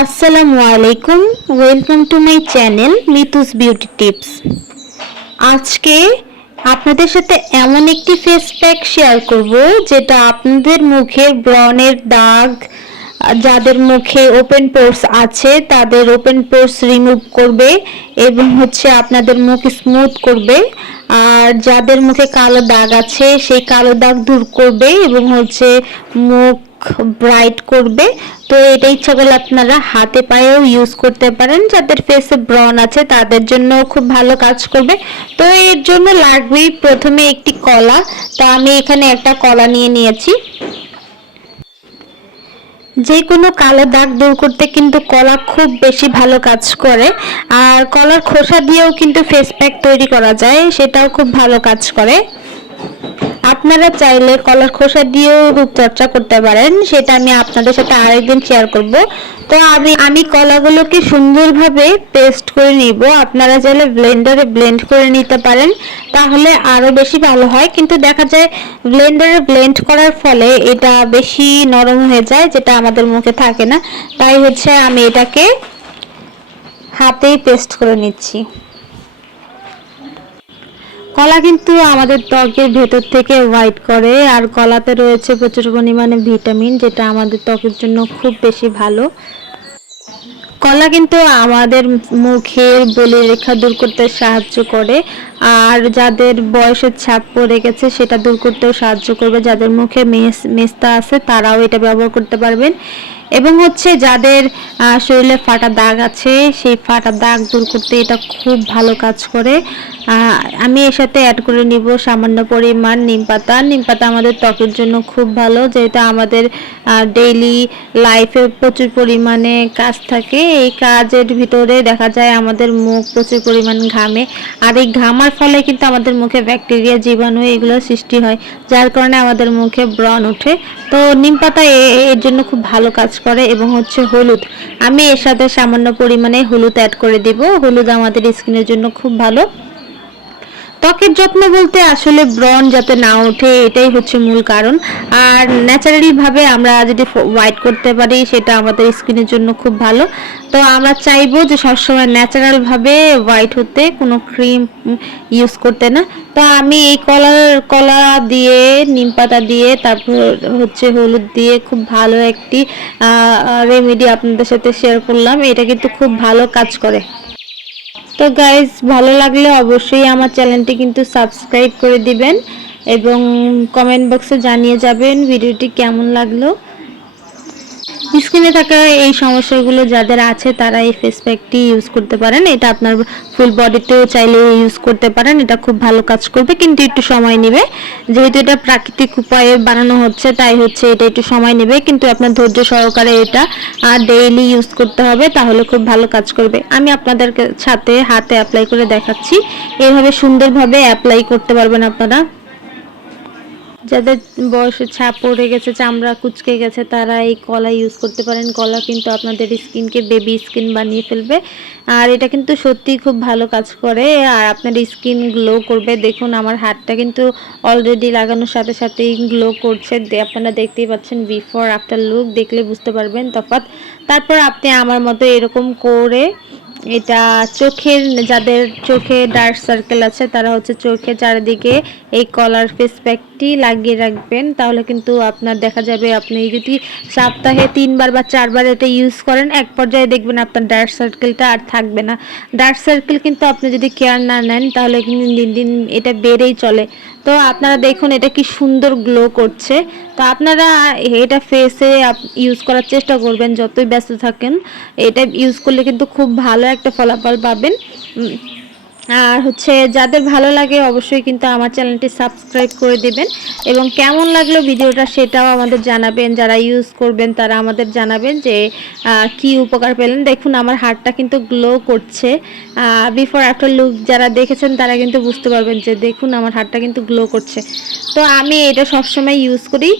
আসসালামু আলাইকুম, welcome to my channel Mitus beauty tips. আজকে আপনাদের সাথে এমন একটি ফেস প্যাক শেয়ার করব যেটা আপনাদের মুখের ব্রণের দাগ, যাদের মুখে ওপেন পোরস আছে তাদের ওপেন পোরস রিমুভ করবে এবং আপনাদের মুখ স্মুথ করবে। আর যাদের মুখে কালো দাগ আছে সেই কালো দাগ দূর করবে এবং মুখ ব্রাইট করবে। তো এটা ইচ্ছা করলে আপনারা হাতে পায়েও ইউজ করতে পারেন। যাদের ফেসে ব্রণ আছে তাদের জন্য খুব ভালো কাজ করবে। তো এর জন্য লাগবে প্রথমে একটি কলা। তো আমি এখানে একটা কলা নিয়ে নিয়েছি। যে কোনো কালো দাগ দূর করতে কিন্তু কলা খুব বেশি ভালো কাজ করে। আর কলার খোসা দিয়েও কিন্তু ফেস প্যাক তৈরি করা যায়, সেটাও খুব ভালো কাজ করে। আপনারা চাইলে কলার খোসা দিয়েও রূপচর্চা করতে পারেন, সেটা আমি আপনাদের সাথে আরেকদিন শেয়ার করব। তো আমি কলাগুলোকে সুন্দরভাবে পেস্ট করে নিব। আপনারা চাইলে ব্লেন্ডারে ব্লেন্ড করে নিতে পারেন, তাহলে আরও বেশি ভালো হয়। কিন্তু দেখা যায় ব্লেন্ডারে ব্লেন্ড করার ফলে এটা বেশি নরম হয়ে যায়, যেটা আমাদের মুখে থাকে না। তাই আমি এটাকে হাতেই পেস্ট করে নিচ্ছি। কলা কিন্তু আমাদের ত্বকের ভেতর থেকে হোয়াইট করে, আর কলাতে রয়েছে প্রচুর পরিমাণে ভিটামিন, যেটা আমাদের ত্বকের জন্য খুব বেশি ভালো। কলা কিন্তু আমাদের মুখের বলিরেখা দূর করতে সাহায্য করে। আর যাদের বয়সের ছাপ পড়ে গেছে সেটা দূর করতেও সাহায্য করবে। যাদের মুখে মেস্তা আছে তারাও এটা ব্যবহার করতে পারবেন। এবং যাদের শরীরে ফাটা দাগ আছে সেই ফাটা দাগ দূর করতে এটা খুব ভালো কাজ করে। আমি এর সাথে অ্যাড করে নিব সামান্য পরিমাণ নিম পাতা। নিম পাতা আমাদের ত্বকের জন্য খুব ভালো, যেটা আমাদের ডেইলি লাইফে প্রচুর পরিমাণে কাজ থাকে। এই কাজের ভিতরে দেখা যায় আমাদের মুখ প্রচুর পরিমাণ ঘামে, আর এই ঘামার ফলে কিন্তু আমাদের মুখে ব্যাকটেরিয়া, জীবাণু এগুলো সৃষ্টি হয়, যার কারণে আমাদের মুখে ব্রণ ওঠে। তো নিম পাতা এর জন্য খুব ভালো কাজ করে। এবং হলুদ, আমি এর সাথে সামান্য পরিমাণে হলুদ অ্যাড করে দিব। হলুদ আমাদের স্কিনের জন্য খুব ভালো। ত্বকের যত্ন বলতে আসলে ব্রণ যাতে না ওঠে এটাই মূল কারণ। আর ন্যাচারালি ভাবে আমরা যদি হোয়াইট করতে পারি সেটা আমাদের স্কিনের জন্য খুব ভালো। তো আমরা চাইবো যে সবসময় ন্যাচারাল ভাবে হোয়াইট হতে, কোনো ক্রিম ইউজ করতে না। তো আমি এই কলা দিয়ে, নিম পাতা দিয়ে, তারপর হলুদ দিয়ে খুব ভালো একটি রেমেডি আপনাদের সাথে শেয়ার করলাম। এটা কিন্তু খুব ভালো কাজ করে। তো গাইজ, ভালো লাগলে অবশ্যই আমার চ্যানেলটি কিন্তু সাবস্ক্রাইব করে দিবেন এবং কমেন্ট বক্সে জানিয়ে যাবেন ভিডিওটি কেমন লাগলো। স্কিনে থাকা এই সমস্যাগুলো যাদের আছে তারা এই ফেস প্যাকটি ইউজ করতে পারেন। এটা আপনার ফুল বডিতেও চাইলে ইউজ করতে পারেন, এটা খুব ভালো কাজ করবে, কিন্তু একটু সময় নেবে। যেহেতু এটা প্রাকৃতিক উপায়ে বানানো হচ্ছে তাই এটা একটু সময় নেবে, কিন্তু আপনার ধৈর্য সহকারে এটা ডেইলি ইউজ করতে হবে, তাহলে খুব ভালো কাজ করবে। আমি আপনাদের সাথে হাতে অ্যাপ্লাই করে দেখাচ্ছি। এইভাবে সুন্দরভাবে অ্যাপ্লাই করতে পারবেন আপনারা। যাদের বয়সে ছাপ পড়ে গেছে, চামড়া কুচকে গেছে, তারা এই কলা ইউজ করতে পারেন। কলা কিন্তু আপনাদের স্কিনকে বেবি স্কিন বানিয়ে ফেলবে, আর এটা কিন্তু সত্যিই খুব ভালো কাজ করে। আর আপনার স্কিন গ্লো করবে। দেখুন আমার হাতটা কিন্তু অলরেডি লাগানোর সাথে সাথেই গ্লো করছে। আপনারা দেখতেই পাচ্ছেন বিফোর আফটার লুক, দেখলে বুঝতে পারবেন তফাৎ। তারপর আপনি আমার মতো এরকম করে এটা চোখের, যাদের চোখে ডার্ক সার্কেল আছে তারা চোখে চারিদিকে এই কলার ফেস প্যাকটি লাগিয়ে রাখবেন। তাহলে কিন্তু আপনার দেখা যাবে, আপনি যদি সপ্তাহে 3 বার বা 4 বার এটা ইউজ করেন, এক পর্যায়ে দেখবেন আপনার ডার্ক সার্কেলটা আর থাকবে না। ডার্ক সার্কেল কিন্তু আপনি যদি কেয়ার না নেন তাহলে কিন্তু দিন দিন এটা বেড়েই চলে। তো আপনারা দেখুন এটা কি সুন্দর গ্লো করছে। তো আপনারা এটা ফেসে ইউজ করার চেষ্টা করবেন যতই ব্যস্ত থাকেন। এটা ইউজ করলে কিন্তু খুব ভালো একটা ফলাফল পাবেন। আর যাদের ভালো লাগে অবশ্যই কিন্তু আমার চ্যানেলটি সাবস্ক্রাইব করে দিবেন এবং কেমন লাগলো ভিডিওটা সেটাও আমাদের জানাবেন। যারা ইউজ করবেন তারা আমাদের জানাবেন যে কি উপকার পেলেন। দেখুন আমার হাতটা কিন্তু গ্লো করছে। বিফোর আফটার লুক যারা দেখেছেন তারা কিন্তু বুঝতে পারবেন যে দেখুন আমার হাতটা কিন্তু গ্লো করছে। তো আমি এটা সবসময় ইউজ করি।